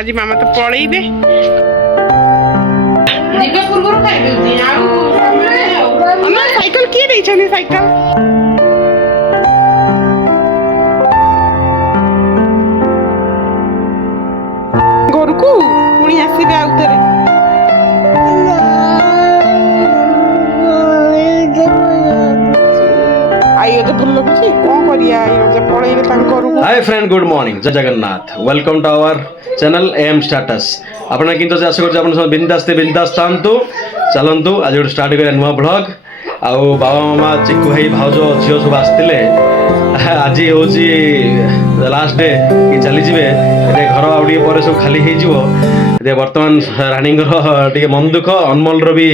आज मामा तो पलैबे साइकिल किए नहीं साइकिल घर को पुणी आसबे आउे हाय फ्रेंड गुड मॉर्निंग जय Jagannath welcome to our channel एम स्टाटस आपन किंतु आशा करछ आपन सब बिंदास थांतु चलंतु आज गोटे स्टार्ट करिया नुवा ब्लॉग आउ बाबा मामा चिक्कू भाई भाउजो झियो सब आस्तिले आज होची लास्ट डे कि चली जिवे ए घर आउडी पर सब खाली हे जिवो ए वर्तमान रानी टे मन दुख अनमोल रो भी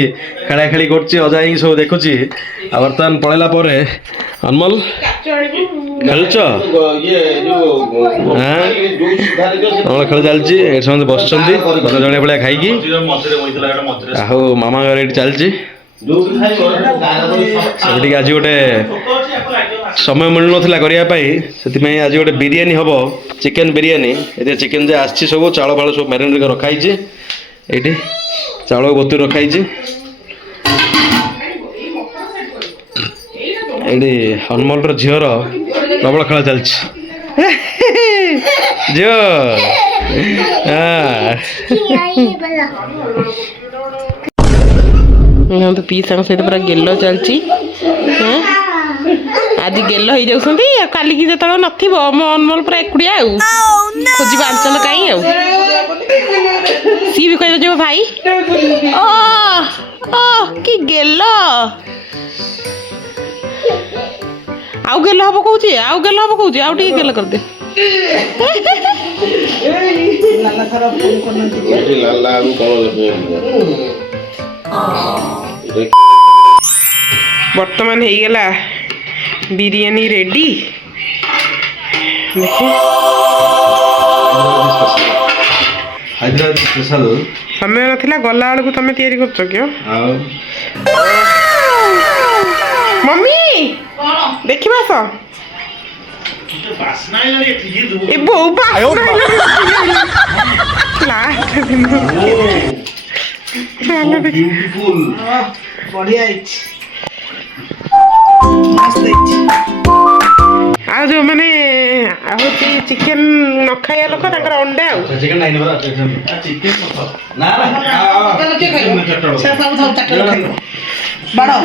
खेला खेली करछि अजाई सब देखुछि आ वर्तमान पळेला परे अनमोल खेलुछ खेल चलछि ए समस्त बसछन्ती जणे भलिया खाइकी आहो मामा घर एठी चलछि सेठी आज गोटे समय मिल नथिला करिया पई सेति आज गोटे बिरयानी हबो चिकन बिरयानी ए चिकन जे आछि सब चावल फाळ सब मैरिनेट कर रखाई छि एठी चावल बतुर रखाई छि एठी हनुमान रो झियर प्रबल खेल चलछि झियो तो पीसा सहित पूरा गेल चलची आज गेल हो जाती काली की जो नथिबो मो अनमोल पूरा एकुड़िया खोजी अंचल कहीं सी भी कह भाई ओ कि गेल आउ गेल हम कहूँ आउ गेल हम कहूँ आउ टे गेल कर दे बर्तमान हो गला बिरयानी रेडी हैदराबाद स्पेशल समय नथिला गला बेलू तुम तैयारी कर क्यों मम्मी देखिबा स ए बो लास्ट दिन ब्यूटीफुल बढ़िया आ जो मैंने हूँ चिकेन न खाया लोक अंडा चिकन नहीं बरा चिकन ना बड़ा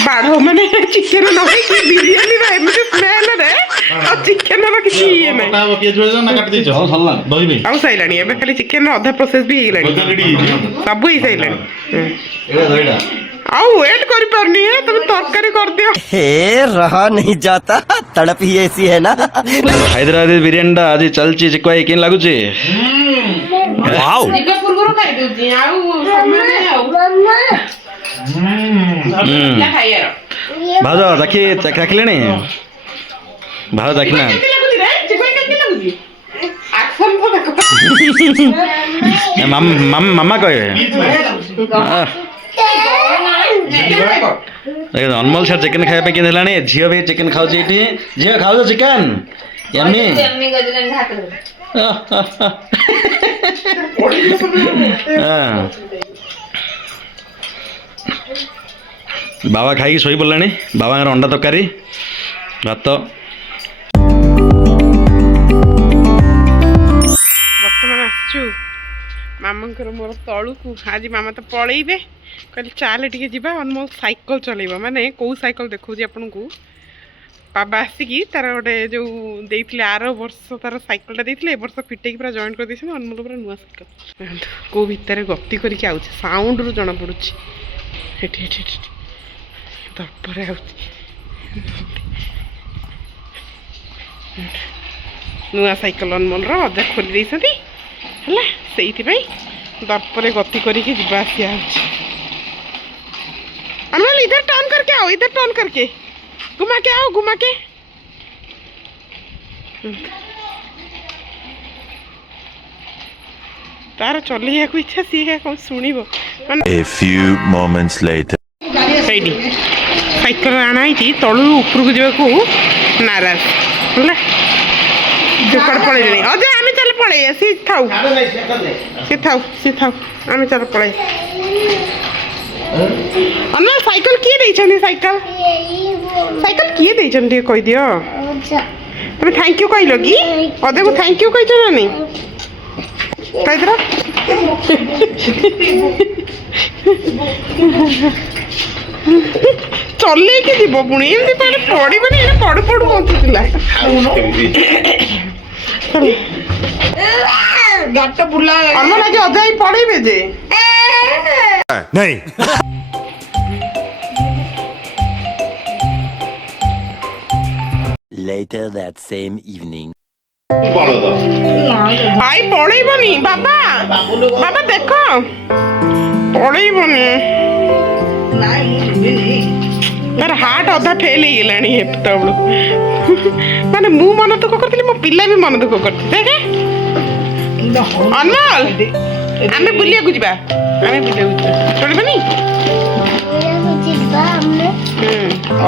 बाढ़ मैंने चिकेन न बिरयानी एमती स्मेल रे चिकेन किसी ये ना आउ साइलानी एबे खाली चिकेन अधा प्रोसेस भी हेलानी सब ही साइलानी आउ वेट कर परनी है तुम तरकारी कर दियो हे रहा नहीं जाता तड़प ही ऐसी है ना हैदराबादी बिरयानी आज चलची चिकवाई केन लागु छी वाओ निका पुरगुरो खाइ दउची आउ समय नै आउ क्या खाइ यार भाजो देखि चखले नि भाजो देखना चिकवाई केन लागुची एक्शन तो देखो मामा कहे अनमोल सर चिकन खाया पे किनलानी झियो भी चिकन खाउची एठी झियो खाउ चिकन यम्मी यम्मी गजलन हाथ बाबा खाई सोई बोलानी बाबा अंडा तरकारी भात बर्तमान आसचु मामांकर मोर तलू को आज मामा तो पलैबे कहले चाल टे जा अनमोल साइकिल चलेब माने कौ साइकिल देखा आपन को बाबा आसिकी तार गोटे जो देते आर वर्ष तार साइकिलटा देते वर्ष फिटे पूरा जॉइन कर देते अनमोल पूरा नुआ साइकिल कौ भितर गति करके आउचे साउंड रू जना पड़ुची दर्परे नुआ साइकिल अनमोल अधा खोली देते है से दर्परे गति करके जीवा आसिया अनमोल इधर टर्न करके आओ इधर टर्न करके घुमा के आओ घुमा के तार चलिया को इच्छा सी कौन शुणव A few moments later cycle आना है तलू ऊपर को जावाक नाराज है पड़े अजे आम चल ପଳେଇବା ସିଏ ଥାଉ ସିଏ ଥାଉ ଆମେ ଚାଲ ପଳେଇ ଅନ୍ୟ ସାଇକେଲ କିଏ ଦେଇଛନ୍ତି ସାଇକେଲ କିଏ ଦେଇଛନ୍ତି ଟିକେ କହିଦିଅ ତମେ ଥ୍ୟାଙ୍କ ୟୁ କହିଲ କି ଅଦେକୁ ଥ୍ୟାଙ୍କ ୟୁ କହିଛ ନା ନାଇଁ କହିದ್ರ ଚଲେଇକି ଯିବ ପୁଣି ଏମିତି ପାଣି ପଡ଼ିବନି ଏଇଟା ପଡ଼ୁ ପଡ଼ୁ ବଞ୍ଚୁଥିଲା ଗାଟ ବୁଲା ଆମର ଆଜି ଅଜା ହିଁ ପଳେଇବେ ଯେ नहीं Later that same evening. ଆଇ ପଳେଇବନି ବାବା ବାବା ଦେଖ ପଳେଇବନି ତାର ହାର୍ଟ ଅଧା ଫେଲ୍ ହେଇଗଲାଣି ସେତେବେଳୁ ମାନେ ମୁଁ ମନ ଦୁଃଖ କରିଥିଲି ମୋ ପିଲା ବି ମନ ଦୁଃଖ କରିଛି ଦେଖେ ଅନମୋଲ ଆମେ ବୁଲିବାକୁ ଯିବା ଚଳିବନି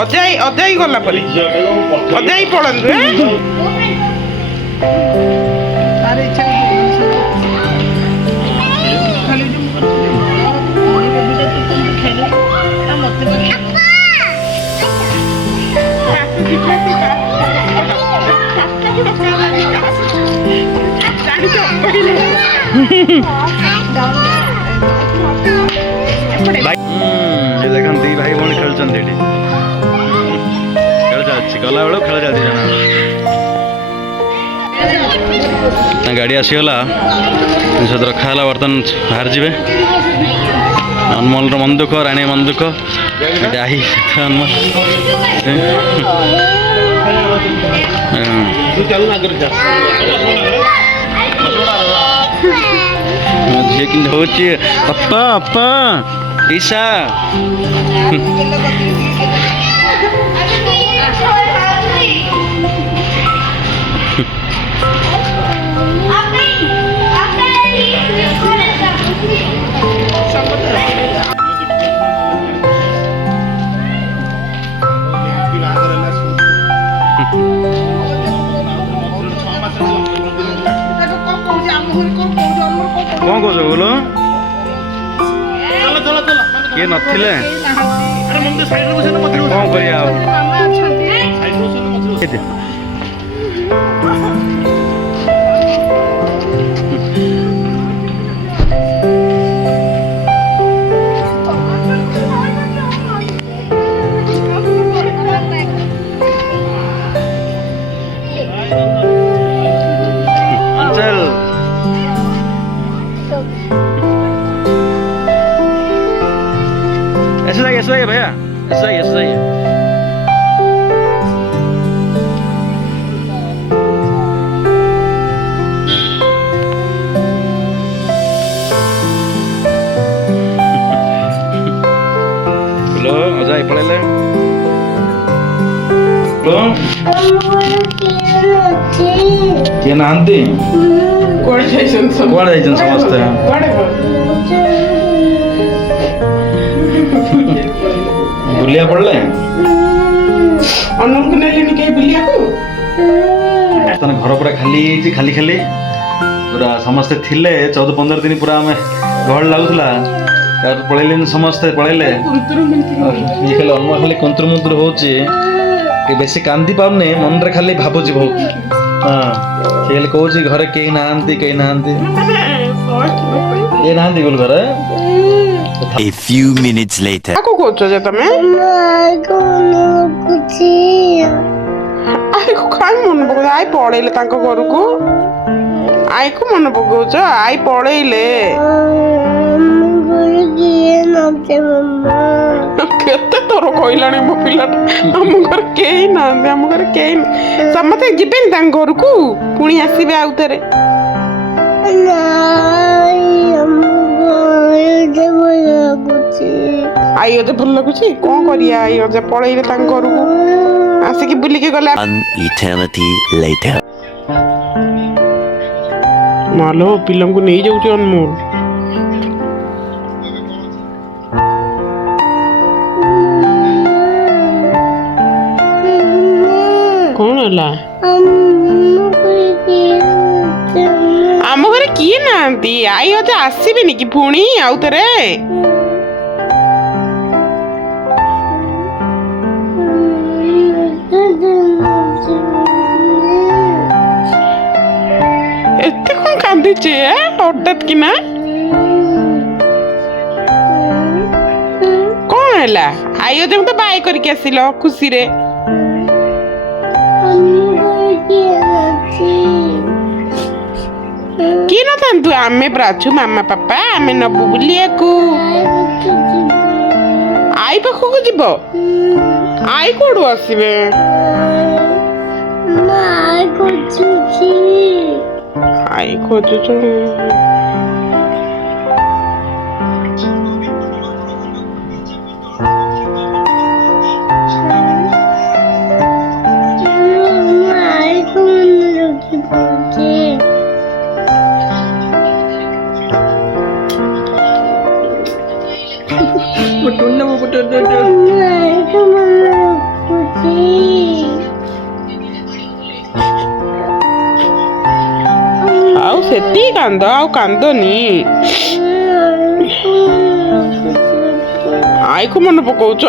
ଅଜାଇ ଗଲା ପରେ ଅଜାଇ ପଳନ୍ତୁ ଦେଖନ୍ତୁ ଦି ଭାଇ ଭଉଣୀ ଖେଳୁଛନ୍ତି ଏଠି ଖେଳ ଚାଲିଛି ଗଲାବେଳୁ ଖେଳ ଚାଲିଛି ଜଣା ଗାଡ଼ି ଆସିଗଲା ଜିନିଷ ରଖା ହେଲା ବର୍ତ୍ତମାନ ବାହାରି ଯିବେ ଅନମୋଲର ମନ ଦୁଃଖ ରାଣୀ ମନ ଦୁଃଖ ଆଇ ଅନମୋଲ ଝିଅ କିନ୍ତୁ ହଉଛି ଅପା ଅପା ঈশা କଣ କହୁଛ ବୋଲ କିଏ ନଥିଲେ କଣ କରିବା ଆଉ ऐसा ही भैया ऐसा ही है हेलो अजाई पळेले हेलो के नांती କୁଆଡ଼େ ଯାଇଛନ୍ତି ସବୁ କୁଆଡେ ଯାଇଛନ୍ତି ସମସ୍ତେ କୁଆଡ଼େ ବୁଲିଆ ପଡିଲେ ଅନମୋଲକୁ ନେଲେନି କେହି ବୁଲିବାକୁ ବର୍ତ୍ତମାନ ଘର ପୁରା ଖାଲି ହେଇଛି ଖାଲି ଖାଲି ପୁରା ସମସ୍ତେ ଥିଲେ 14-15 ଦିନ ପୁରା ଆମେ ଗହଳି ଲାଗୁଥିଲା ତାପରେ ପଳେଇଲେନି ସମସ୍ତେ ପଳେଇଲେ ଇଏ ଖାଲି ଅନମୋଲ ଖାଲି କୁନ୍ତୁରୁ ମୁନ୍ତୁରୁ ହଉଛି ଟିକେ ବେଶୀ କାନ୍ଦି ପାରୁନି ମନରେ ଖାଲି ଭାବୁଛି ବହୁତ ହଁ ସେ ଖାଲି କହୁଛି ଘରେ କେହି ନାହାନ୍ତି କେହି ନାହାନ୍ତି ବୋଲି ଘରେ A few minutes later. କାକୁ କହୁଛ ଯେ ତମେ ଆଇକୁ କାଇଁ ମନେ ପକଉଛ ଆଇ ପଳେଇଲେ ତାଙ୍କ ଘରକୁ ଆଇକୁ ମନେ ପକଉଛ ଆଇ ପଳେଇଲେ କେତେ ଥର କହିଲାଣି ମୋ ପିଲାଟା ଆମ ଘରେ କେହି ନାହାନ୍ତି ଆମ ଘରେ କେହି ସମସ୍ତେ ଯିବେନି ତାଙ୍କ ଘରକୁ ପୁଣି ଆସିବେ ଆଉ ଥରେ ଆଇ ଅଜା ଭଲ ଲାଗୁଛି କଣ କରିବା ଆଇ ଅଜା ପଳେଇଲେ ତାଙ୍କ ଘରକୁ ଆସିକି ବୁଲିକି ଗଲେ An eternity later. ମାଲୋ ପିଲାଙ୍କୁ ନେଇଯାଉଛି ଅନମୋଲ କଣ ହେଲା କିଏ ନାହାନ୍ତି? ଆଈ ଅଜା ଆସିବେନି କି ପୁଣି ଆଉ ଥରେ? ଏତେ କଣ କାନ୍ଦିଛି ହଠାତ୍ କିନା? କଣ ହେଲା? ଆଈ ଅଜାଙ୍କୁ ତ ବାଇ କରିକି ଆସିଲ ଖୁସିରେ। କିଏ ନଥାନ୍ତୁ? ଆମେ ପୁରା ଅଛୁ, ମାମା ପାପା, ଆମେ ନବୁ ବୁଲିବାକୁ। ଆଈ ପାଖକୁ ଯିବ? ଆଈ କୋଉଠୁ ଆସିବେ? ଆଈ ଖୋଜୁଛୁ? ଆଉ ସେତିକି କାନ୍ଦ, ଆଉ କାନ୍ଦନି। ଆଈକୁ ମନେ ପକଉଛ?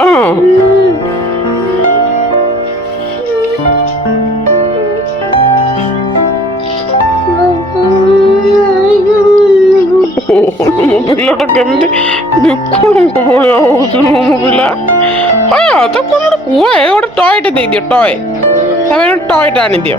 ମୋ ପିଲାଟା କେମିତି ବିକଳଙ୍କ ଭଳିଆ ହଉଛି ମୋ ପିଲା। ହଁ ତ କଣ ଗୋଟେ କୁହ, ଗୋଟେ ଟୟଟେ ଦେଇଦିଅ, ଟୟ। ତାପରେ ଟୟଟା ଆଣିଦିଅ।